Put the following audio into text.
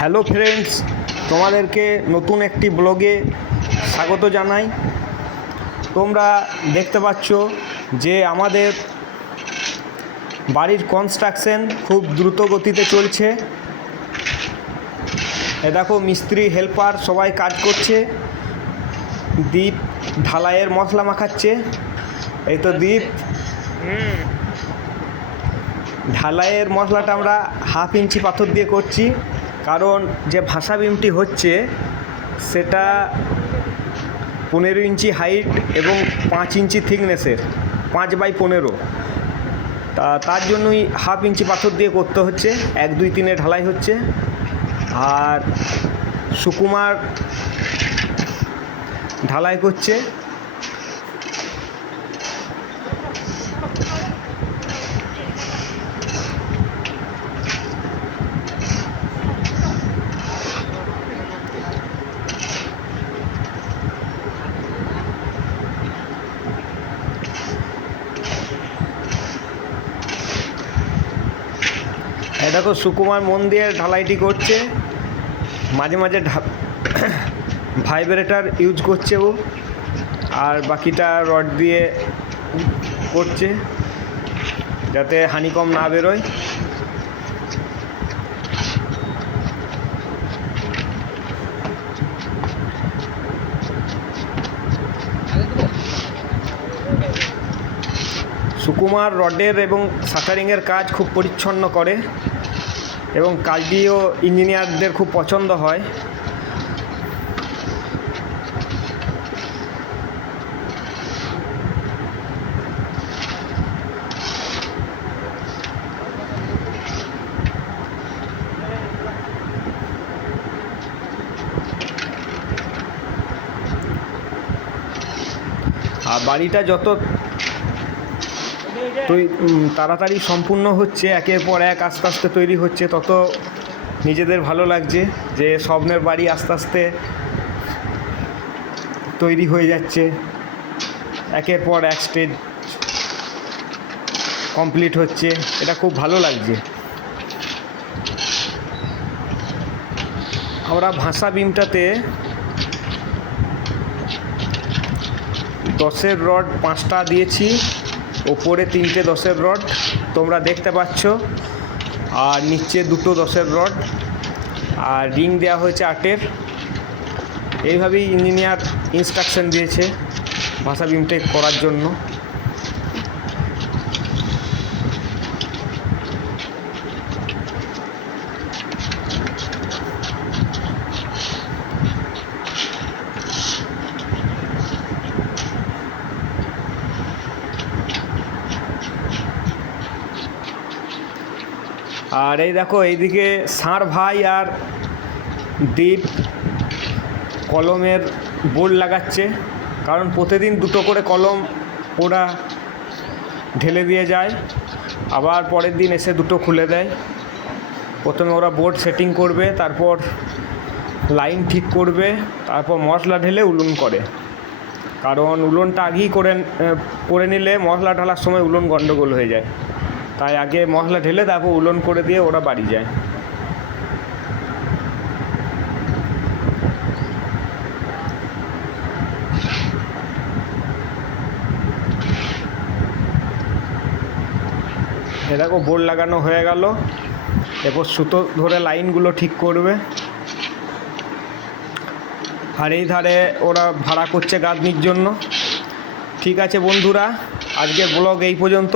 Hello friends, তোমাদেরকে নতুন একটি ব্লগে স্বাগত জানাই। তোমরা দেখতে পাচ্ছ যে আমাদের বাড়ির কনস্ট্রাকশন খুব দ্রুত গতিতে চলছে। এ দেখো, মিস্ত্রি হেল্পার সবাই কাজ করছে। দীপ ঢালাইয়ের মশলা মাখাচ্ছে। এই তো দীপ, ঢালাইয়ের মশলাটা আমরা 1/2 ইঞ্চি পাথর দিয়ে করছি, কারণ যে ভাষা বিমটি হচ্ছে সেটা 15 ইঞ্চি হাইট এবং 5 ইঞ্চি থিকনেসের, 5x15। তার জন্যই 1/2 ইঞ্চি পাথর দিয়ে করতে হচ্ছে। 1, 2, 3 ঢালাই হচ্ছে। আর সুকুমার ঢালাই করছে। দেখো, সুকুমার মন দিয়ে ঢালাইটি করছে। মাঝে মাঝে ভাইব্রেটার ইউজ করছে ও, আর বাকিটা রড দিয়ে করছে যাতে হানিকম না বেরোয়। সুকুমার রডের এবং শাটারিংয়ের কাজ খুব পরিচ্ছন্ন করে এবং কাজটিও ইঞ্জিনিয়ারদের খুব পছন্দ হয়। আর বাড়িটা যত তাড়াতাড়ি সম্পূর্ণ হচ্ছে, একের পর এক আস্তে আস্তে তৈরি হচ্ছে, তত নিজেদের ভালো লাগছে যে স্বপ্নের বাড়ি আস্তে আস্তে তৈরি হয়ে যাচ্ছে। একের পর এক স্টেজ কমপ্লিট হচ্ছে, এটা খুব ভালো লাগছে। আমরা ভাষা বিমটাতে 10-এর রড 5টা দিয়েছি, ওপরে 3টে 10-এর রড তোমরা দেখতে পাচ্ছ, আর নিচে 2টো 10-এর রড, আর রিং দেওয়া হয়েছে 8-এর। এইভাবেই ইঞ্জিনিয়ার ইনস্ট্রাকশন দিয়েছে ভাষা বিমটা করার জন্য। আর এই দেখো, এইদিকে ষাঁড় ভাই আর দীপ কলমের বোর্ড লাগাচ্ছে, কারণ প্রতিদিন 2টো করে কলম ওরা ঢেলে দিয়ে যায়, আবার পরের দিন এসে 2টো খুলে দেয়। প্রথমে ওরা বোর্ড সেটিং করবে, তারপর লাইন ঠিক করবে, তারপর মশলা ঢেলে উলুন করে। কারণ উলনটা আগেই করে নিলে মশলা ঢালার সময় উলন গন্ডগোল হয়ে যায়, তাই আগে মশলা ঢেলে তারপর উলন করে দিয়ে ওরা বাড়ি যায়। এ দেখো, বোর্ড লাগানো হয়ে গেল, এরপর সুতো ধরে লাইনগুলো ঠিক করবে। আর এই ধারে ওরা ভাড়া করছে গাঁথনির জন্য। ঠিক আছে বন্ধুরা, আজকের ব্লগ এই পর্যন্ত।